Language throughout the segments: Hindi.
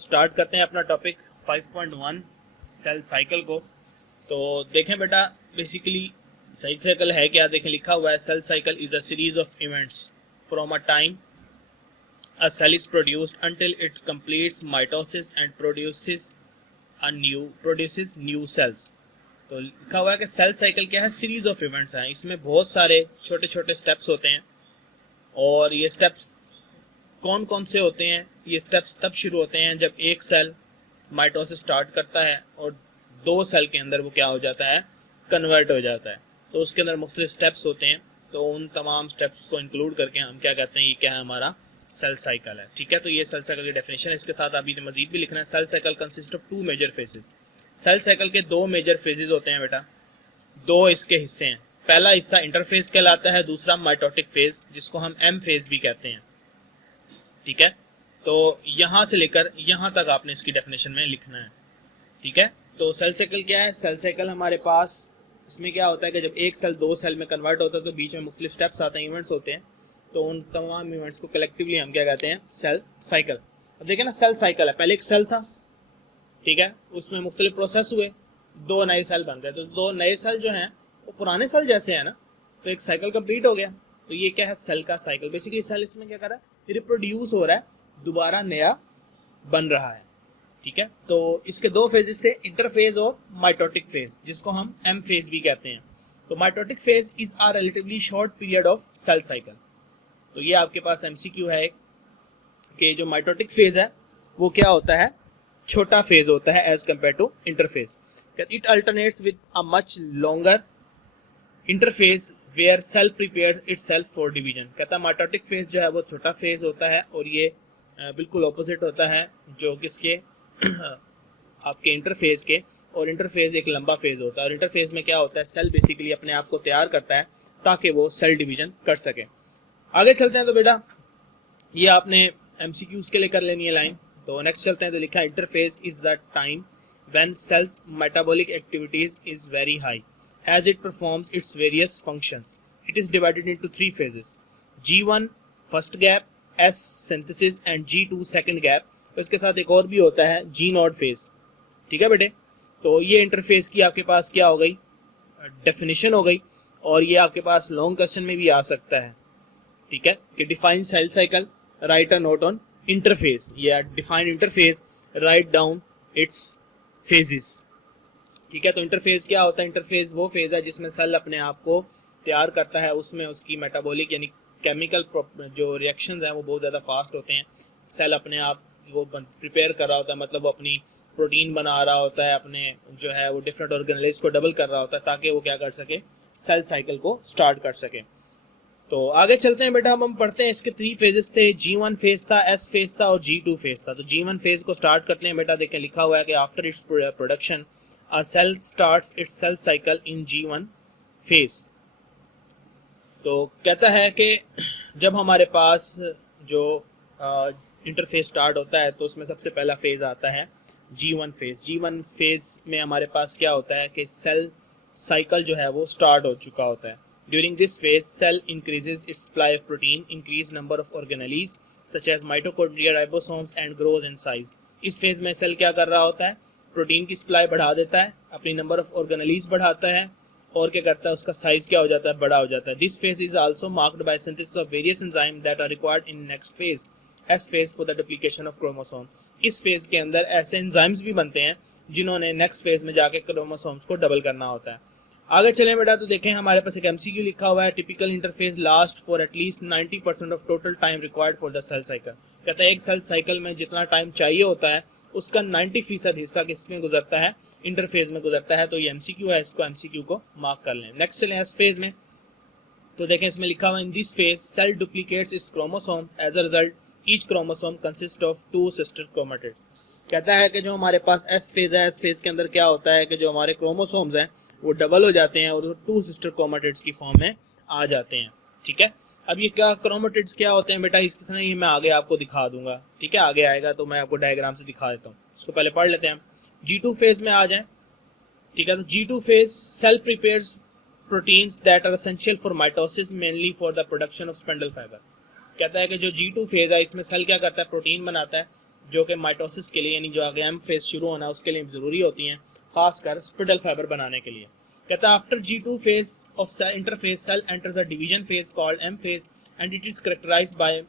स्टार्ट करते हैं अपना टॉपिक 5.1 सेल साइकिल को। तो देखें बेटा, बेसिकली सेल साइकिल है क्या। देखें लिखा हुआ है cell cycle is a series of events from a time a cell is produced until it completes mitosis and produces new cells। तो लिखा हुआ है कि सेल साइकिल क्या है, सीरीज ऑफ इवेंट्स हैं। इसमें बहुत सारे छोटे छोटे स्टेप्स होते हैं और ये स्टेप्स कौन कौन से होते हैं। ये स्टेप्स तब शुरू होते हैं जब एक सेल माइटोसिस स्टार्ट करता है और दो सेल के अंदर वो क्या हो जाता है, कन्वर्ट हो जाता है। तो उसके अंदर मुख्तलिफ स्टेप्स होते हैं। तो उन तमाम स्टेप्स को इंक्लूड करके हम क्या कहते हैं, ये क्या है, हमारा सेल साइकिल है। ठीक है, तो ये सेल साइकिल की डेफिनेशन है। इसके साथ अभी मजीद भी लिखना है, cell cycle consist of two major phases. Cell cycle के दो मेजर फेजेस होते हैं बेटा, दो इसके हिस्से हैं। पहला हिस्सा इंटरफेज कहलाता है, दूसरा माइटोटिक फेज जिसको हम एम फेज भी कहते हैं। ठीक है, तो यहां से लेकर यहां तक आपने इसकी डेफिनेशन में लिखना है। ठीक है, तो सेल साइकिल क्या है। सेल साइकिल हमारे पास इसमें क्या होता है कि जब एक सेल दो सेल में कन्वर्ट होता है तो बीच में मुख्तलिफ स्टेप्स आते हैं, इवेंट्स होते हैं। तो उन तमाम इवेंट्स को कलेक्टिवली हम क्या कहते हैं, सेल साइकिल। अब देखें ना, सेल साइकिल है, पहले एक सेल था, ठीक है, उसमें मुख्तलिफ प्रोसेस हुए, दो नए सेल बन गए। तो दो नए सेल जो हैं वो पुराने सेल जैसे है ना, तो एक साइकिल कंप्लीट हो गया। तो ये क्या है, सेल का साइकिल। बेसिकली सेल इसमें क्या कर रहा है, रिप्रोड्यूस हो रहा है, दोबारा नया बन रहा है। ठीक है, तो इसके दो फेजेस थे, इंटरफेज और माइटोटिक फेज, जिसको हम एम फेज भी कहते हैं। तो mitotic phase is a relatively short period of cell cycle. तो ये आपके पास एमसीक्यू है कि जो माइटोटिक फेज है वो क्या होता है, छोटा फेज होता है as compare to interphase. It alternates with a much longer interphase where cell prepares itself for division. कहता है माइटोटिक फेज जो है वो छोटा फेज होता है और ये बिल्कुल ऑपोजिट होता है जो किसके आपके इंटरफेज के। और इंटरफेज एक लंबा फेज होता है और इंटरफेज में क्या होता है, सेल बेसिकली अपने आप को तैयार करता है ताकि वो सेल डिवीजन कर सके। आगे चलते हैं। तो बेटा ये आपने एमसीक्यूज के लिए कर लेनी है लाइन। तो नेक्स्ट चलते हैं। तो लिखा है interphase is the time when cells metabolic activities is very high as it performs its various functions. It is divided into three phases: G1 first gap, S synthesis and G2 second gap। तो इसके साथ एक और भी होता है G0 phase। ठीक है बेटे, तो ये इंटरफेस की आपके पास क्या हो गई, डेफिनेशन हो गई। और ये आपके पास लॉन्ग क्वेश्चन में भी आ सकता है। ठीक है, कि define cell cycle, write a note on interface, या define interface, write down its phases. ठीक है, तो इंटरफेज क्या होता है, इंटरफेज वो फेज है जिसमें सेल अपने आप को तैयार करता है। उसमें उसकी मेटाबॉलिक यानी केमिकल जो रिएक्शंस हैं वो बहुत ज़्यादा फास्ट होते हैं। सेल अपने आप वो प्रिपेयर कर रहा होता है, मतलब वो अपनी प्रोटीन बना रहा होता है, अपने जो है वो डिफरेंट ऑर्गेनेल्स को डबल कर रहा होता है ताकि वो क्या कर सके, सेल साइकिल को स्टार्ट कर सके। तो आगे चलते हैं बेटा, हम पढ़ते हैं। इसके थ्री फेजेस थे, G1 फेज था, S फेज था और G2 फेज था। तो G1 फेज को स्टार्ट करते हैं बेटा। देखें लिखा हुआ है कि after its production a cell starts its cell cycle in G1 phase। तो कहता है कि जब हमारे पास जो इंटरफेस स्टार्ट होता है तो उसमें सबसे पहला फेज आता है G1 फेज। G1 फेज में हमारे पास क्या होता है कि सेल साइकिल जो है वो स्टार्ट हो चुका होता है। During this phase cell increases its supply of protein, increase number of organelles such as mitochondria, ribosomes and grows in size. इस फेज में सेल क्या कर रहा होता है, प्रोटीन की सप्लाई बढ़ा देता है, अपनी नंबर ऑफ ऑर्गेनेलीज बढ़ाता है और क्या करता है, उसका साइज क्या हो जाता है, बड़ा हो जाता है। This phase is also marked by synthesis of various enzyme that are required in next phase, S phase, for the duplication of chromosome. इस फेज के अंदर ऐसे एंजाइम्स भी बनते हैं जिन्होंने नेक्स्ट फेज में जाके क्रोमोसोम्स को डबल करना होता है। आगे चले बेटा, तो देखें हमारे पास एक एमसीक्यू लिखा हुआ है, typical interface last for at least 90% of total time required for the cell cycle. कहता है एक सेल साइकिल में जितना टाइम चाहिए होता है उसका 90% हिस्सा किसमें गुजरता है, इंटरफेज में गुजरता है। तो ये एमसीक्यू है, इसको एमसीक्यू को मार्क कर लें। नेक्स्ट चलें एस फेज में। तो देखें इसमें लिखा हुआ है, in this phase cell duplicates its chromosomes, as a result each chromosome consist of 2 sister chromatids. कहता है कि जो हमारे पास एस फेज है, एस फेज के अंदर क्या होता है कि जो हमारे क्रोमोसोम्स हैं वो डबल हो जाते हैं और 2 सिस्टर क्रोमेटिड्स की फॉर्म में आ जाते हैं। ठीक है, अब ये क्या क्रोमेटिड्स क्या होते हैं बेटा, इसके साथ ये मैं आगे आपको दिखा दूंगा। ठीक है, आगे आएगा तो मैं आपको डायग्राम से दिखा देता हूँ। इसको पहले पढ़ लेते हैं। G2 फेज में आ जाएं। ठीक है, तो G2 phase cell prepares proteins that are essential for mitosis, mainly for the production of spindle fiber. कहता है कि जो G2 फेज है इसमें सेल क्या करता है, प्रोटीन बनाता है जो कि माइटोसिस के लिए यानी जो आगे एम फेज शुरू होना है उसके लिए जरूरी होती हैं, खासकर स्पिंडल फाइबर बनाने के लिए। कहता है after G2 phase of interphase cell enters a division phase called M phase and it is characterized by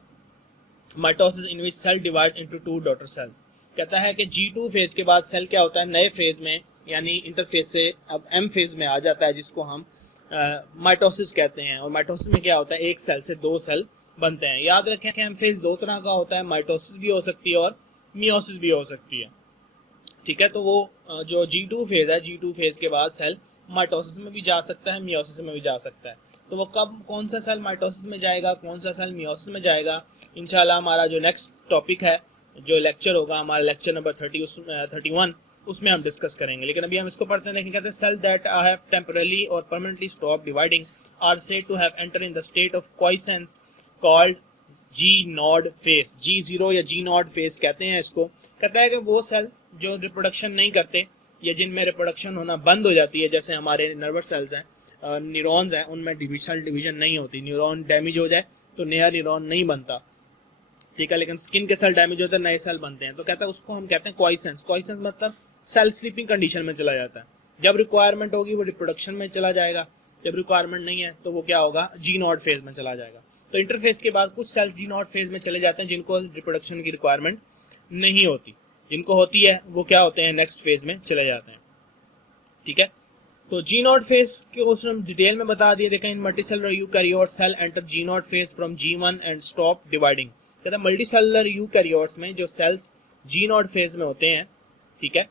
mitosis in which cell divide into 2 daughter cells. कहता है कि G2 फेज के बाद सेल क्या होता है, नए फेज में यानी इंटरफेज से अब एम फेज में आ जाता है, जिसको हम माइटोसिस कहते हैं। और माइटोसिस में क्या होता है, एक सेल से 2 सेल बनते हैं। याद रखें कि एम फेज 2 तरह का होता है, माइटोसिस भी हो सकती है और मियोसिस भी हो सकती है। ठीक है, तो वो जो G2 फेज है, G2 फेज के बाद सेल माइटोसिस में भी जा सकता है, मियोसिस में भी जा सकता है। तो वो कब कौन सा सेल माइटोसिस में जाएगा, कौन सा सेल मियोसिस में जाएगा, इंशाल्लाह हमारा जो नेक्स्ट टॉपिक है, जो लेक्चर होगा हमारा लेक्चर नंबर 31 उसमें हम डिस्कस करेंगे। लेकिन अभी हम इसको पढ़ते हैं। देखें, कहते हैं सेल दैट हैव टेम्पररी और permanently stop dividing are said to have enter in the state of quiescence called G nought phase. G0 या जी नॉड फेज कहते हैं इसको। कहता है कि वो सेल जो रिप्रोडक्शन नहीं करते या जिनमें रिप्रोडक्शन होना बंद हो जाती है, जैसे हमारे नर्वस सेल्स हैं, न्यूरॉन्स हैं, उनमें डिवीजन नहीं होती। न्यूरॉन डैमेज हो जाए तो नया न्यूरॉन नहीं बनता, ठीक है, लेकिन स्किन के सेल डैमेज होते हैं, नए सेल बनते हैं। तो कहता है उसको हम कहते हैं क्वाइसेंस। क्वाइसेंस मतलब सेल स्लीपिंग कंडीशन में चला जाता है। जब रिक्वायरमेंट होगी वो रिप्रोडक्शन में चला जाएगा, जब रिक्वायरमेंट नहीं है तो वो क्या होगा, जी नॉट फेज में चला जाएगा। तो इंटरफेज के बाद कुछ सेल जी नॉट फेज में चले जाते हैं जिनको रिप्रोडक्शन की रिक्वायरमेंट नहीं होती, जिनको होती है वो क्या होते हैं, नेक्स्ट फेज में चले जाते हैं। ठीक है, तो जी नॉट फेज को हम डिटेल में बता दिए। देखें, in multicellular eukaryote cell enter G not phase from G1 and stop dividing. कहता है मल्टीसेलुलर यूकैरियोट्स में जो सेल्स जी नॉट फेज में होते हैं, ठीक है,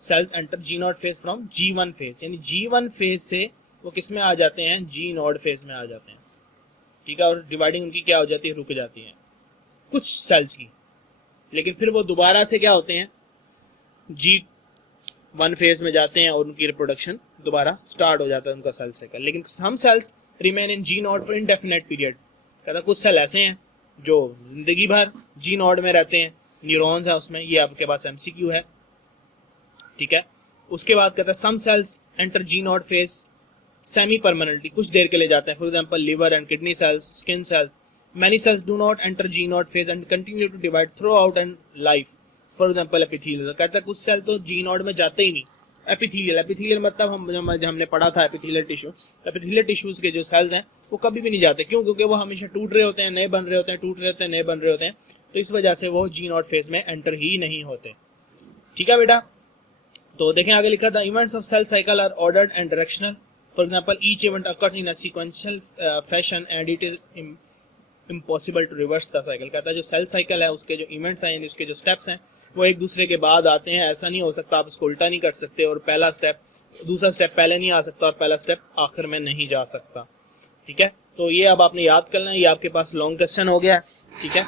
cells enter G not phase from G1 phase, यानी G1 फेज से वो किस में आ जाते हैं, जी नॉट फेज में आ जाते हैं। ठीक है, और डिवाइडिंग उनकी क्या हो जाती है, रुक जाती है कुछ सेल्स की, लेकिन फिर वो दोबारा से क्या होते हैं, G1 फेज में जाते हैं और उनकी रिप्रोडक्शन दोबारा स्टार्ट हो जाता है उनका सेल साइकिल। लेकिन some cells remain in G nought for indefinite period. कहता कुछ सेल ऐसे हैं जो जिंदगी भर जी नॉट में रहते हैं, न्यूरॉन्स है उसमें, ये आपके पास MCQ है। ठीक है, उसके बाद कहता है some cells enter G not phase semi permanently, कुछ देर के लिए जाते हैं। For example liver and kidney cells, skin cells. Many cells do not enter G nought phase and continue to divide throughout and life. For example, epithelial. कहता है कुछ सेल तो G नॉट में जाते ही नहीं। एपिथेलियल मतलब हमने पढ़ा था एपिथेलियल टिश्यू। एपिथेलियल टिश्यूज के जो सेल्स हैं वो कभी भी नहीं जाते। क्यों? क्योंकि वो हमेशा टूट रहे होते हैं, नए बन रहे होते हैं, टूट रहे होते हैं, नए बन रहे होते हैं, तो इस वजह से वो G नॉट फेज में एंटर ही नहीं होते। ठीक है बेटा, तो देखें आगे लिखा था events of cell cycle are ordered and directional. For example each event occurs in a sequential fashion and it is impossible to reverse the cycle. कहता है जो सेल साइकिल है उसके जो इवेंट्स हैं, उसके जो स्टेप्स हैं, वो एक दूसरे के बाद आते हैं। ऐसा नहीं हो सकता, आप इसको उल्टा नहीं कर सकते और पहला स्टेप दूसरा स्टेप पहले नहीं आ सकता और पहला स्टेप आखिर में नहीं जा सकता। ठीक है, तो ये अब आपने याद करना है, ये आपके पास लॉन्ग क्वेश्चन हो गया। ठीक है,